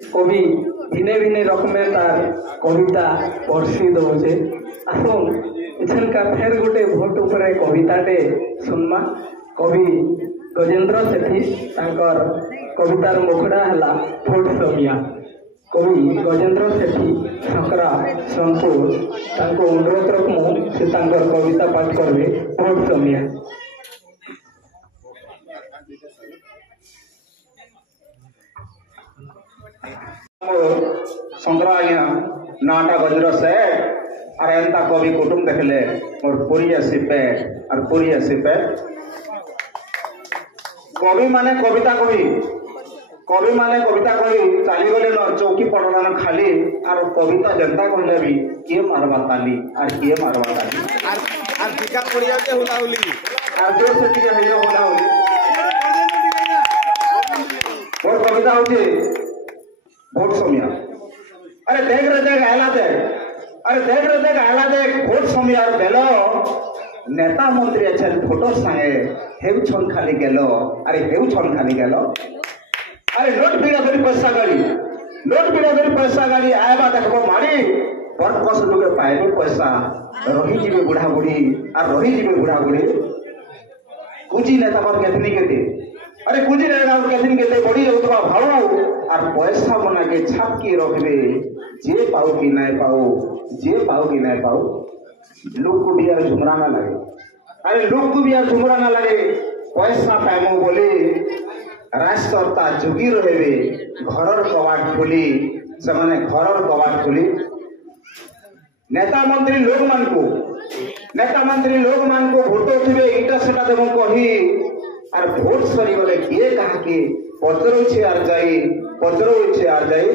কবি ভিনে ভিনে রকমের তার কবিতা পড়ছি দৌছে আসুন এখানকার ফের গোটে ভোট উপরে কবিতাটে শুনমা কবি গজেন্দ্র সেঠী তাঙ্কর কবিতার মুখড়া হেলা ভোট সমিয়া কবি গজেন্দ্র সেঠী ছকরা সোনপুর তাঙ্কু অনুরোধ রকমু সে তাঙ্কর কবিতা পাঠ করবে ভোট সমিয়া। संग्रह आज्ञा नाटा गजर से और एंता कवि कुटुम देखले और पुरी आसिपे और पुरी आसिपे कवि माने कविता कवि चली गले न चौकी पड़ना न खाली और कविता जनता कहले भी किए मारवा ताली और किए मारवा ताली और टीका पड़ जाते होला होली और जोर से टीका हेयो होला होली और कविता होती भोट समिया। अरे देख रहे देख आला देख अरे देख रहे देख आला देख भोट समिया बेलो नेता मंत्री अच्छे भोटर संगे हेउ छन खाली गेलो अरे हेउ छन खाली गेलो अरे नोट बिड़ा धरी पैसा गाड़ी आएबा देखबो मारी पर कस लोगे पाएबे पैसा रही जीवे बुढ़ा बुढ़ी और रही जीवे बुढ़ा बुढ़ी कुजी नेता पर केतनी केते अरे कुजी नेता पर केतनी केते बड़ी होतबा भाऊ और पैसा बना के छाप के रखबे जे पाओ कि नहीं पाओ लोग को भी यार झुमरा ना लगे अरे लोग को भी यार झुमरा ना लगे पैसा पाएमो बोले राष्ट्रता जुगी रहे घरर कवाट खोली से माने घरर कवाट खोली नेता मंत्री लोग मान को भोट उठे इटा सेटा देव कही और भोट सरी गले किए कहा के पचरौछे आर जाई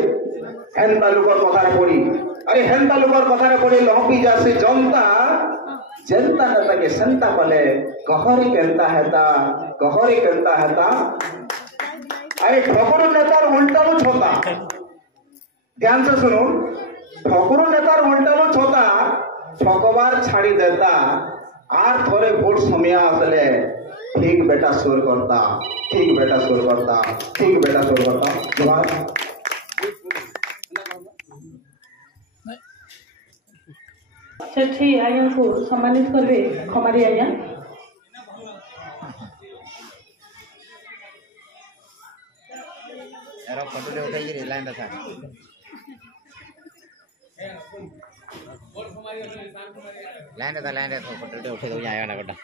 हेन्ता लोकर कथारे पड़ी अरे हेन्ता लोकर कथारे पड़ी लहपी जासे जनता जनता नेता के संता पले कहरी केंता हेता अरे ठकुर नेतार उल्टालो छोता ध्यान से सुनो ठकुर नेतार उल्टालो छोता ठकबार छाड़ी देता आर थोड़े भोट समिया आसले ठीक बेटा सुर करता जवाब सेठी आज्ञा को सम्मानित करबे खमारी आज्ञा। एरो फोटो ले उठाई रे लाइन था लाइन तो फोटो ले उठे दो आया ना बेटा